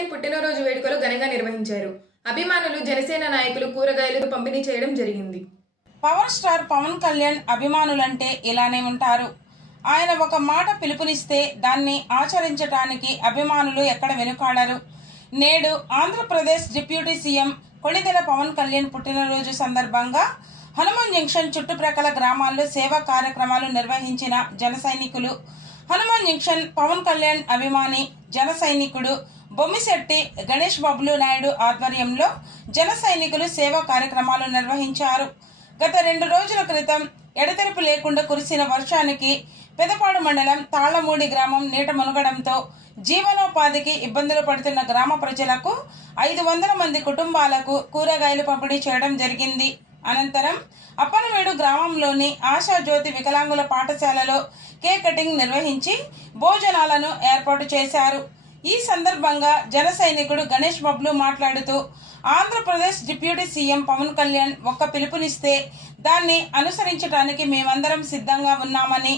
కళ్యాణ్ పుట్టినరోజు వేడుకలు ఘనంగా నిర్వహించారు. అభిమానులు, జనసేన నాయకులు కూరగాయలు పంపిణీ చేయడం జరిగింది. పవర్ స్టార్ పవన్ కళ్యాణ్ అభిమానులంటే ఇలానే ఉంటారు. ఆయన ఒక మాట పిలుపునిస్తే దాన్ని ఆచరించడానికి అభిమానులు ఎక్కడ వెనుకాడరు. నేడు ఆంధ్రప్రదేశ్ డిప్యూటీ సీఎం కొణిదెల పవన్ కళ్యాణ్ పుట్టినరోజు సందర్భంగా హనుమాన్ జంక్షన్ చుట్టుప్రక్కల గ్రామాల్లో సేవా కార్యక్రమాలు నిర్వహించిన జన సైనికులు. హనుమాన్ జంక్షన్ పవన్ కళ్యాణ్ అభిమాని జన సైనికుడు బొమ్మిశెట్టి గణేష్ బబ్లు నాయుడు ఆధ్వర్యంలో జన సైనికులు సేవా కార్యక్రమాలు నిర్వహించారు. గత 2 రోజుల క్రితం ఎడతెరిపి లేకుండా కురిసిన వర్షానికి పెదపాడు మండలం తాళ్లమూడి గ్రామం నీట మునగడంతో జీవనోపాధికి ఇబ్బందులు పడుతున్న గ్రామ ప్రజలకు 500 మంది కుటుంబాలకు కూరగాయలు పంపిణీ చేయడం జరిగింది. అనంతరం అప్పనమేడు గ్రామంలోని ఆశాజ్యోతి వికలాంగుల పాఠశాలలో కేక్ కటింగ్ నిర్వహించి భోజనాలను ఏర్పాటు చేశారు. ఈ సందర్భంగా జన సైనికుడు గణేష్ బబ్లు మాట్లాడుతూ, ఆంధ్రప్రదేశ్ డిప్యూటీ సీఎం పవన్ కళ్యాణ్ ఒక్క పిలుపునిస్తే దాన్ని అనుసరించడానికి మేమందరం సిద్ధంగా ఉన్నామని,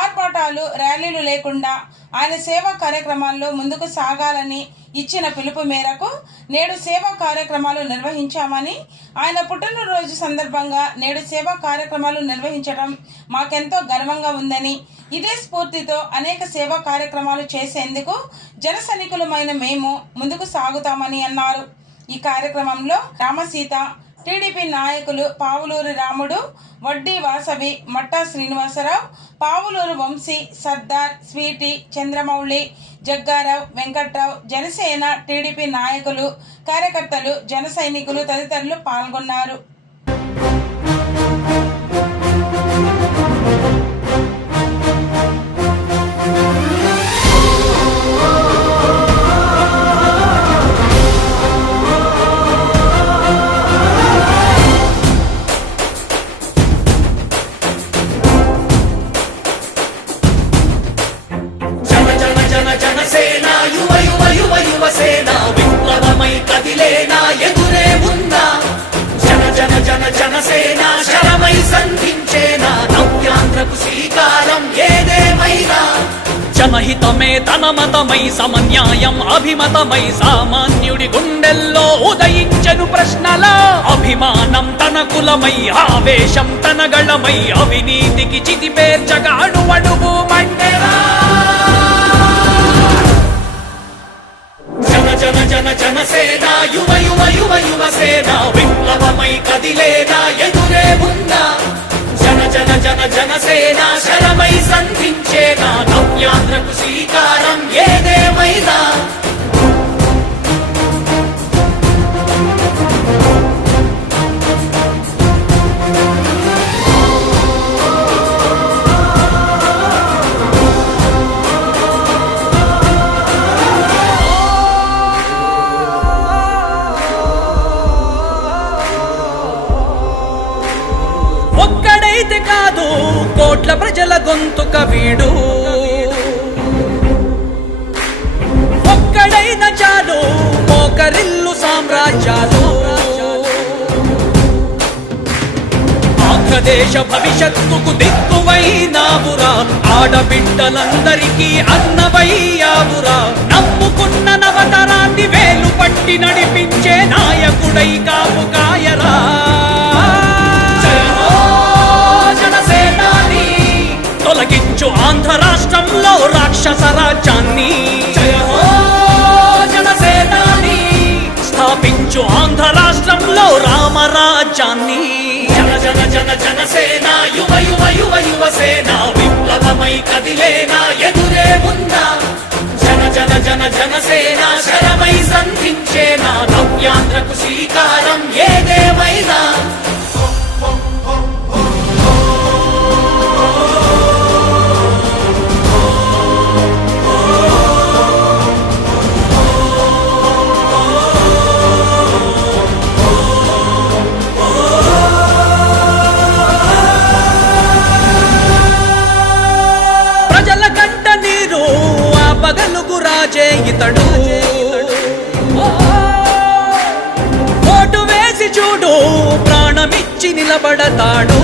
ఆర్భాటాలు ర్యాలీలు లేకుండా ఆయన సేవా కార్యక్రమాల్లో ముందుకు సాగాలని ఇచ్చిన పిలుపు మేరకు నేడు సేవా కార్యక్రమాలు నిర్వహించామని, ఆయన పుట్టినరోజు సందర్భంగా నేడు సేవా కార్యక్రమాలు నిర్వహించడం మాకెంతో గర్వంగా ఉందని, ఇదే స్ఫూర్తితో అనేక సేవా కార్యక్రమాలు చేసేందుకు జన సైనికులమైన మేము ముందుకు సాగుతామని అన్నారు. ఈ కార్యక్రమంలో రామసీత, టీడీపీ నాయకులు పావులూరి రాముడు, వడ్డీ వాసవి, మట్టా శ్రీనివాసరావు, పావులూరు వంశీ, సర్దార్, స్వీటీ, చంద్రమౌళి, జగ్గారావు, వెంకట్రావు, జనసేన టీడీపీ నాయకులు, కార్యకర్తలు, జన సైనికులు తదితరులు పాల్గొన్నారు. జనసేన యువ యువ యువ యువసేన విప్లవమై కదిలేనా ఎదురే ఉందా. జన జన జన జనసేన శరమై సంధించేనా నవ్యాంధ్రకు శ్రీకారం ఏదేమైనా. జనహితమే తన మతమై సమన్యాయం అభిమతమై సామాన్యుడి గుండెల్లో ఉదయించెను ప్రశ్నల అభిమానం తన కులమై ఆవేశం తన గళమై అవినీతికి చితిపేర్చగా అణువణువు మండెరా. జన జన జనసేన యువ యువ యువ యువసేన విప్లవమై కదిలేనా ఎదురే ఉందా. జన జన జన జనసేన శరమై సంధించేనా నవ్యాంధ్రకు శ్రీకారం ఏదేమైనా. ఒక్కడైతే కాదు కోట్ల ప్రజల గొంతుక వీడు, ఒక్కడైన చాలు మోకరిల్లు సామ్రాజ్యాలు. ఆంధ్రదేశ భవిష్యత్తుకు దిక్కువైనావురా, ఆడబిడ్డలందరికీ అన్నవయ్యావురా. నమ్ముకున్న నవతరాన్ని వేలు పట్టి నడిపించే నాయకుడై కాపు కాయరా. తొలగించు ఆంధ్ర రాష్ట్రంలో రాక్షస రాజ్యాన్ని, జనసేనాని స్థాపించు ఆంధ్ర రాష్ట్రంలో రామరాజ్యాన్ని. జన జన జన జనసేన యువ యువ యువ యువసేన విప్లవమై కదిలేనా ఎదురే ఉందా. జన జన జన జనసేన శరమై సంధించేనా నవ్యాంధ్రకు శ్రీకారం ఏదేమైనా. పగలుగు రాజే ఇతడు, ఓటు వేసి చూడు ప్రాణమిచ్చి నిలబడతాడు.